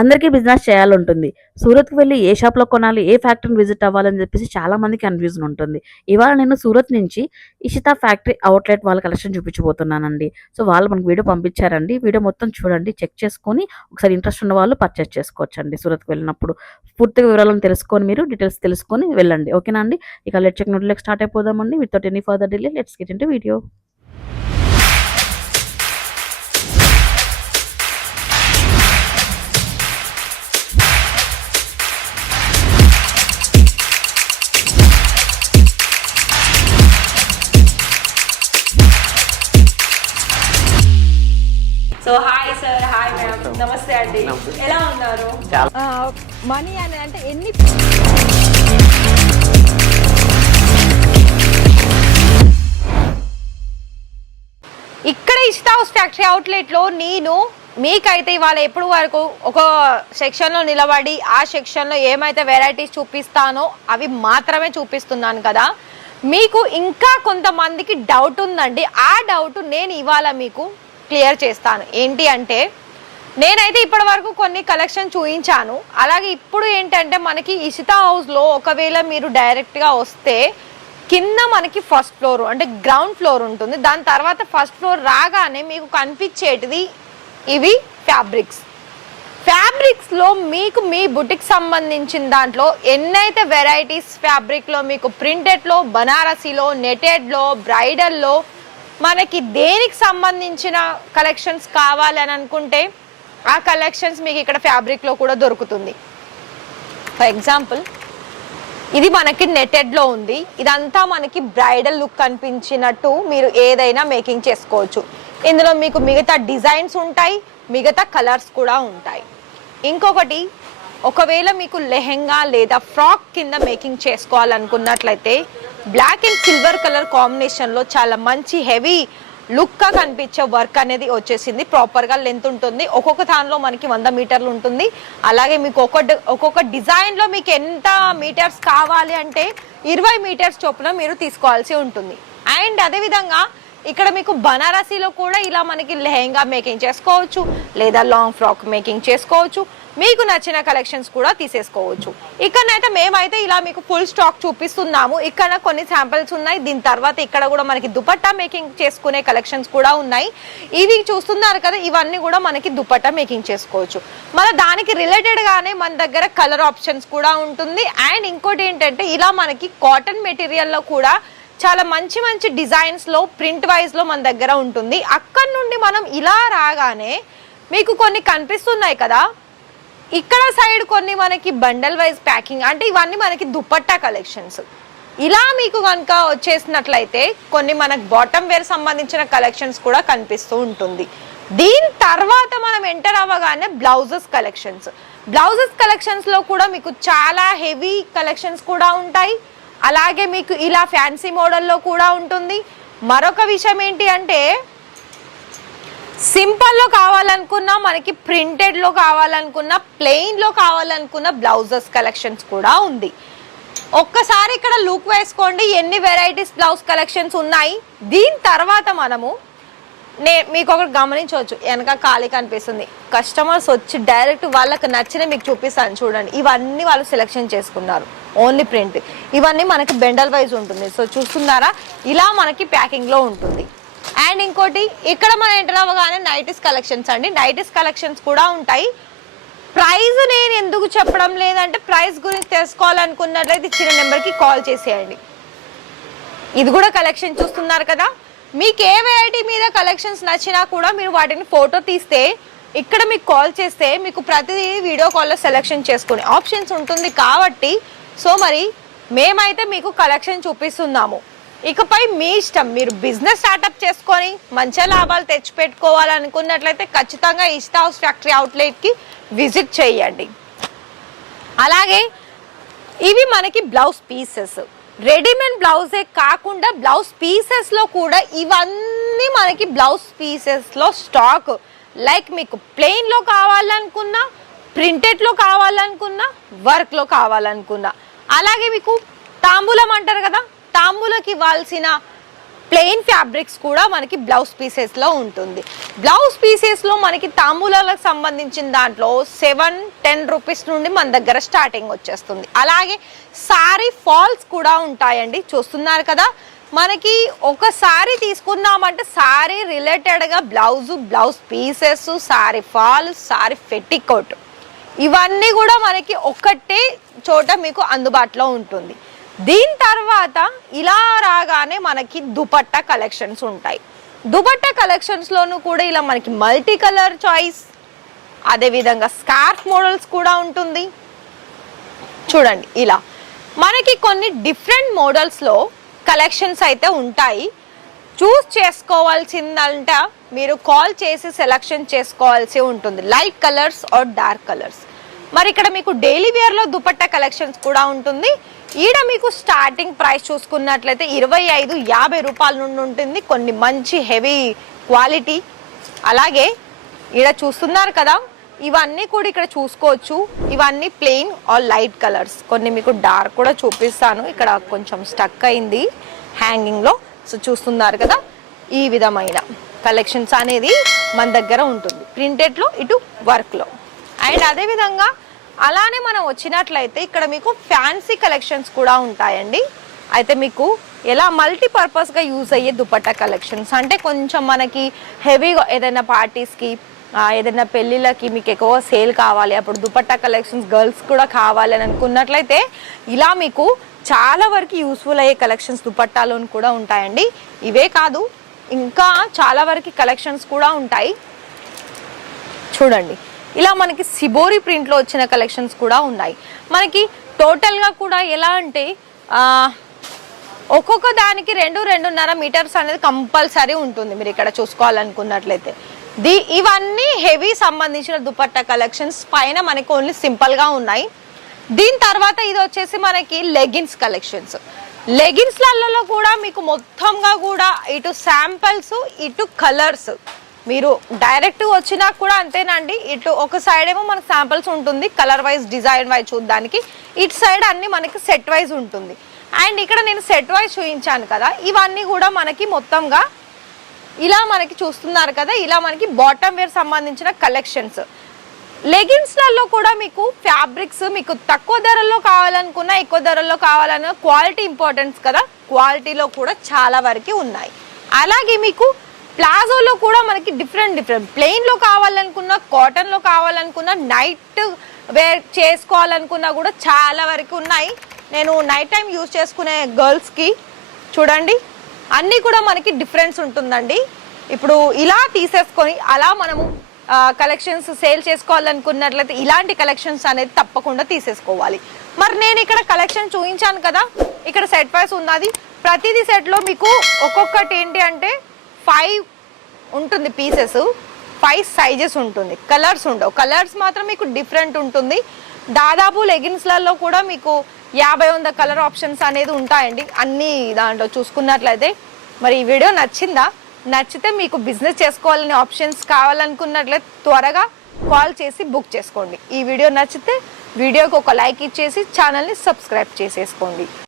అందరికీ బిజినెస్ చేయాలంటుంది. సూరత్‌కి వెళ్లి ఏ షాప్‌లో కొనాలి, ఏ ఫ్యాక్టరీని విజిట్ అవ్వాలని చెప్పేసి చాలా మందికి కన్‌ఫ్యూజన్ ఉంటుంది. ఇవాళ నేను సూరత్ నుంచి ఇషితా ఫ్యాక్టరీ అవుట్‌లెట్ వాళ్ళ కలెక్షన్ చూపించబోతున్నానండి. సో, వాళ్ళు మనకు వీడియో పంపించారండి. వీడియో మొత్తం చూడండి, చెక్ చేసుకొని ఒకసారి ఇంట్రెస్ట్ ఉన్న వాళ్ళు పర్చేస్ చేసుకోవచ్చండి సూరత్‌కి వెళ్ళినప్పుడు. పూర్తిగా వివరాలను తెలుసుకొని మీరు డీటెయిల్స్ తెలుసుకొని వెళ్ళండి. ఓకేనా అండి? ఇక లెట్స్ చెక్ నోట్లోకి స్టార్ట్ అయిపోదామండి. Without any further delay let's get into video. So hi sir, hi ma'am, నమస్తే అండి. ఎలా ఉన్నారు? మనీ అని అంటే ఎన్ని ఇక్కడ ఇష్టా హౌస్ ఫ్యాక్టరీ అవుట్లెట్లో నేను మీకైతే ఇవాళ ఎప్పుడు వరకు ఒక సెక్షన్లో నిలబడి ఆ సెక్షన్లో ఏమైతే వెరైటీస్ చూపిస్తానో అవి మాత్రమే చూపిస్తున్నాను కదా. మీకు ఇంకా కొంతమందికి డౌట్ ఉందండి. ఆ డౌట్ నేను ఇవాళ మీకు క్లియర్ చేస్తాను. ఏంటి అంటే నేనైతే ఇప్పటి వరకు కొన్ని కలెక్షన్ చూపించాను. అలాగే ఇప్పుడు ఏంటంటే మనకి ఇషితా హౌస్లో ఒకవేళ మీరు డైరెక్ట్గా వస్తే కింద మనకి ఫస్ట్ ఫ్లోర్ అంటే గ్రౌండ్ ఫ్లోర్ ఉంటుంది. దాని తర్వాత ఫస్ట్ ఫ్లోర్ రాగానే మీకు కనిపించేటిది ఇవి ఫ్యాబ్రిక్స్లో మీకు మీ బుటిక్ సంబంధించిన దాంట్లో ఎన్నైతే వెరైటీస్ ఫ్యాబ్రిక్లో మీకు ప్రింటెడ్లో, బనారసీలో, నెటెడ్లో, బ్రైడల్లో మనకి దేనికి సంబంధించిన కలెక్షన్స్ కావాలని అనుకుంటే ఆ కలెక్షన్స్ మీకు ఇక్కడ ఫ్యాబ్రిక్లో కూడా దొరుకుతుంది. ఫర్ ఎగ్జాంపుల్ ఇది మనకి నెటెడ్లో ఉంది. ఇదంతా మనకి బ్రైడల్ లుక్ కనిపించినట్టు మీరు ఏదైనా మేకింగ్ చేసుకోవచ్చు. ఇందులో మీకు మిగతా డిజైన్స్ ఉంటాయి, మిగతా కలర్స్ కూడా ఉంటాయి. ఇంకొకటి, ఒకవేళ మీకు లెహెంగా లేదా ఫ్రాక్ కింద మేకింగ్ చేసుకోవాలనుకున్నట్లయితే బ్లాక్ అండ్ సిల్వర్ కలర్ కాంబినేషన్లో చాలా మంచి హెవీ లుక్గా కనిపించే వర్క్ అనేది వచ్చేసింది. ప్రాపర్గా లెంత్ ఉంటుంది. ఒక్కొక్క దానిలో మనకి 100 మీటర్లు ఉంటుంది. అలాగే మీకు ఒక్కొక్క డిజైన్లో మీకు ఎంత మీటర్స్ కావాలి అంటే 20 మీటర్స్ చొప్పున మీరు తీసుకోవాల్సి ఉంటుంది. అండ్ అదేవిధంగా ఇక్కడ మీకు బనారసీలో కూడా ఇలా మనకి లెహెంగా మేకింగ్ చేసుకోవచ్చు, లేదా లాంగ్ ఫ్రాక్ మేకింగ్ చేసుకోవచ్చు. మీకు నచ్చిన కలెక్షన్స్ కూడా తీసేసుకోవచ్చు. ఇక్కడనైతే మేమైతే ఇలా మీకు ఫుల్ స్టాక్ చూపిస్తున్నాము. ఇక్కడ కొన్ని శాంపిల్స్ ఉన్నాయి. దీని తర్వాత ఇక్కడ కూడా మనకి దుపట్టా మేకింగ్ చేసుకునే కలెక్షన్స్ కూడా ఉన్నాయి. ఇవి చూస్తున్నారు కదా, ఇవన్నీ కూడా మనకి దుపట్టా మేకింగ్ చేసుకోవచ్చు. మన దానికి రిలేటెడ్గానే మన దగ్గర కలర్ ఆప్షన్స్ కూడా ఉంటుంది. అండ్ ఇంకోటి ఏంటంటే ఇలా మనకి కాటన్ మెటీరియల్లో కూడా చాలా మంచి మంచి డిజైన్స్లో ప్రింట్ వైజ్లో మన దగ్గర ఉంటుంది. అక్కడ నుండి మనం ఇలా రాగానే మీకు కొన్ని కనిపిస్తున్నాయి కదా, ఇక్కడ సైడ్ కొన్ని మనకి బండల్ వైజ్ ప్యాకింగ్ అంటే ఇవన్నీ మనకి దుపట్టా కలెక్షన్స్. ఇలా మీకు కనుక వచ్చేసినట్లయితే కొన్ని మనకు బాటమ్ వేర్ సంబంధించిన కలెక్షన్స్ కూడా కనిపిస్తూ ఉంటుంది. దీని తర్వాత మనం ఎంటర్ అవ్వగానే బ్లౌజెస్ కలెక్షన్స్లో కూడా మీకు చాలా హెవీ కలెక్షన్స్ కూడా ఉంటాయి. అలాగే మీకు ఇలా ఫ్యాన్సీ మోడల్లో కూడా ఉంటుంది. మరొక విషయం ఏంటి అంటే సింపుల్లో కావాలనుకున్నా, మనకి ప్రింటెడ్లో కావాలనుకున్నా, ప్లెయిన్లో కావాలనుకున్న బ్లౌజెస్ కలెక్షన్స్ కూడా ఉంది. ఒక్కసారి ఇక్కడ లుక్ వేసుకోండి ఎన్ని వెరైటీస్ బ్లౌజ్ కలెక్షన్స్ ఉన్నాయి. దీని తర్వాత మనము మీకు ఒకటి గమనించవచ్చు, వెనక ఖాళీ కనిపిస్తుంది. కస్టమర్స్ వచ్చి డైరెక్ట్ వాళ్ళకి నచ్చిన మీకు చూపిస్తాను చూడండి. ఇవన్నీ వాళ్ళు సెలెక్షన్ చేసుకున్నారు, ఓన్లీ ప్రింట్. ఇవన్నీ మనకి బెండల్ వైజ్ ఉంటుంది. సో చూస్తున్నారా, ఇలా మనకి ప్యాకింగ్లో ఉంటుంది. అండ్ ఇంకోటి ఇక్కడ మనం ఎంటర్ అవ్వగానే నైటీస్ కలెక్షన్స్ అండి. నైటీస్ కలెక్షన్స్ కూడా ఉంటాయి. ప్రైస్ నేను ఎందుకు చెప్పడం లేదంటే ప్రైస్ గురించి తెలుసుకోవాలనుకున్నట్లయితే ఇచ్చిన నెంబర్కి కాల్ చేసేయండి. ఇది కూడా కలెక్షన్ చూస్తున్నారు కదా, మీకు ఏ వెరైటీ మీద కలెక్షన్స్ నచ్చినా కూడా మీరు వాటిని ఫోటో తీస్తే ఇక్కడ మీకు కాల్ చేస్తే మీకు ప్రతిదీ వీడియో కాల్లో సెలెక్షన్ చేసుకునే ఆప్షన్స్ ఉంటుంది. కాబట్టి సో మరి మేమైతే మీకు కలెక్షన్ చూపిస్తున్నాము. ఇకపై మీ ఇష్టం, మీరు బిజినెస్ స్టార్ట్అప్ చేసుకొని మంచి లాభాలు తెచ్చిపెట్టుకోవాలనుకున్నట్లయితే ఖచ్చితంగా ఇషితా హౌస్ ఫ్యాక్టరీ అవుట్లెట్కి విజిట్ చేయండి. అలాగే ఇవి మనకి బ్లౌజ్ పీసెస్, రెడీమేడ్ బ్లౌజే కాకుండా బ్లౌజ్ పీసెస్లో కూడా ఇవన్నీ మనకి బ్లౌజ్ పీసెస్లో స్టాక్. లైక్ మీకు ప్లెయిన్లో కావాలనుకున్నా, ప్రింటెడ్లో కావాలనుకున్నా, వర్క్లో కావాలనుకున్నా, అలాగే మీకు తాంబూలం అంటారు కదా, తాంబూలకి ఇవ్వాల్సిన ప్లెయిన్ ఫ్యాబ్రిక్స్ కూడా మనకి బ్లౌజ్ పీసెస్లో ఉంటుంది. బ్లౌజ్ పీసెస్లో మనకి తాంబూలాలకు సంబంధించిన దాంట్లో 7-10 రూపీస్ నుండి మన దగ్గర స్టార్టింగ్ వచ్చేస్తుంది. అలాగే సారీ ఫాల్స్ కూడా ఉంటాయండి. చూస్తున్నారు కదా, మనకి ఒక సారీ తీసుకున్నామంటే సారీ రిలేటెడ్గా blouse pieces, sorry fall, sorry petticoat ఇవన్నీ కూడా మనకి ఒక్కటే చోట మీకు అందుబాటులో ఉంటుంది. దీని తర్వాత ఇలా రాగానే మనకి దుపట్టా కలెక్షన్స్ ఉంటాయి. దుపట్టా కలెక్షన్స్లోనూ కూడా ఇలా మనకి మల్టీ కలర్ చాయిస్, అదేవిధంగా స్కార్ఫ్ మోడల్స్ కూడా ఉంటుంది. చూడండి, ఇలా మనకి కొన్ని డిఫరెంట్ మోడల్స్లో కలెక్షన్స్ అయితే ఉంటాయి. చూస్ చేసుకోవాల్సిందంట మీరు కాల్ చేసి సెలెక్షన్ చేసుకోవాల్సి ఉంటుంది, light colours or dark colours. మరి ఇక్కడ మీకు డైలీ వేర్లో దుపట్టా కలెక్షన్స్ కూడా ఉంటుంది. ఈడ మీకు స్టార్టింగ్ ప్రైస్ చూసుకున్నట్లయితే 25-50 రూపాయల నుండి ఉంటుంది. కొన్ని మంచి హెవీ క్వాలిటీ. అలాగే ఈడ చూస్తున్నారు కదా, ఇవన్నీ కూడా ఇక్కడ చూసుకోవచ్చు. ఇవన్నీ ప్లెయిన్ ఆర్ లైట్ కలర్స్. కొన్ని మీకు డార్క్ కూడా చూపిస్తాను. ఇక్కడ కొంచెం స్టక్ అయింది హ్యాంగింగ్లో. సో చూస్తున్నారు కదా, ఈ విధమైన కలెక్షన్స్ అనేది మన దగ్గర ఉంటుంది, ప్రింటెడ్లో ఇటు వర్క్లో. అండ్ అదేవిధంగా అలానే మనం వచ్చినట్లయితే ఇక్కడ మీకు ఫ్యాన్సీ కలెక్షన్స్ కూడా ఉంటాయండి. అయితే మీకు ఎలా మల్టీపర్పస్గా యూజ్ అయ్యే దుపట్టా కలెక్షన్స్ అంటే కొంచెం మనకి హెవీగా ఏదైనా పార్టీస్కి, ఏదైనా పెళ్ళిళ్ళకి మీకు ఎక్కువ సేల్ కావాలి, అప్పుడు దుపట్టా కలెక్షన్స్ గర్ల్స్ కూడా కావాలి అని అనుకున్నట్లయితే ఇలా మీకు చాలా వరకు యూస్ఫుల్ అయ్యే కలెక్షన్స్ దుపట్టాలోని కూడా ఉంటాయండి. ఇవే కాదు, ఇంకా చాలా వరకు కలెక్షన్స్ కూడా ఉంటాయి. చూడండి, ఇలా మనకి సిబోరి ప్రింట్లో వచ్చిన కలెక్షన్స్ కూడా ఉన్నాయి. మనకి టోటల్గా కూడా ఎలా అంటే ఒక్కొక్క దానికి 2-2.5 మీటర్స్ అనేది కంపల్సరీ ఉంటుంది మీరు ఇక్కడ చూసుకోవాలనుకున్నట్లయితే. ఇవన్నీ హెవీ సంబంధించిన దుపట్టా కలెక్షన్స్. పైన మనకి ఓన్లీ సింపుల్గా ఉన్నాయి. దీని తర్వాత ఇది వచ్చేసి మనకి లెగిన్స్ కలెక్షన్స్. లెగిన్స్లలో కూడా మీకు మొత్తంగా కూడా ఇటు శాంపిల్స్, ఇటు కలర్స్. మీరు డైరెక్ట్ వచ్చినా కూడా అంతేనండి. ఇటు ఒక సైడ్ ఏమో మనకు శాంపిల్స్ ఉంటుంది, కలర్ వైజ్, డిజైన్ వైజ్ చూడడానికి. ఇటు సైడ్ అన్ని మనకి సెట్ వైజ్ ఉంటుంది. అండ్ ఇక్కడ నేను సెట్ వైజ్ చూపించాను కదా, ఇవన్నీ కూడా మనకి మొత్తంగా ఇలా మనకి చూస్తున్నారు కదా, ఇలా మనకి బాటమ్ వేర్ సంబంధించిన కలెక్షన్స్. లెగిన్స్లలో కూడా మీకు ఫ్యాబ్రిక్స్ మీకు తక్కువ ధరల్లో కావాలనుకున్నా, ఎక్కువ ధరల్లో కావాలన్నా క్వాలిటీ ఇంపార్టెన్స్ కదా, క్వాలిటీలో కూడా చాలా వరకు ఉన్నాయి. అలాగే మీకు ప్లాజోలో కూడా మనకి డిఫరెంట్ ప్లెయిన్లో కావాలనుకున్నా, కాటన్లో కావాలనుకున్నా, నైట్ వేర్ చేసుకోవాలనుకున్నా కూడా చాలా వరకు ఉన్నాయి. నేను నైట్ టైం యూజ్ చేసుకునే గర్ల్స్కి చూడండి, అన్నీ కూడా మనకి డిఫరెన్స్ ఉంటుందండి. ఇప్పుడు ఇలా తీసేసుకొని అలా మనము కలెక్షన్స్ సేల్ చేసుకోవాలనుకున్నట్లయితే ఇలాంటి కలెక్షన్స్ అనేది తప్పకుండా తీసేసుకోవాలి. మరి నేను ఇక్కడ కలెక్షన్ చూపించాను కదా, ఇక్కడ సెట్ వైస్ ఉన్నది. ప్రతిదీ సెట్లో మీకు ఒక్కొక్కటి ఏంటి అంటే 5 ఉంటుంది పీసెస్, 5 సైజెస్ ఉంటుంది. కలర్స్ ఉండవు, కలర్స్ మాత్రం మీకు డిఫరెంట్ ఉంటుంది. దాదాపు లెగిన్స్లలో కూడా మీకు 50-100 కలర్ ఆప్షన్స్ అనేది ఉంటాయండి అన్ని దాంట్లో చూసుకున్నట్లయితే. మరి ఈ వీడియో నచ్చిందా? నచ్చితే మీకు బిజినెస్ చేసుకోవాలని ఆప్షన్స్ కావాలనుకున్నట్లయితే త్వరగా కాల్ చేసి బుక్ చేసుకోండి. ఈ వీడియో నచ్చితే వీడియోకి ఒక లైక్ ఇచ్చేసి ఛానల్ని సబ్స్క్రైబ్ చేసేసుకోండి.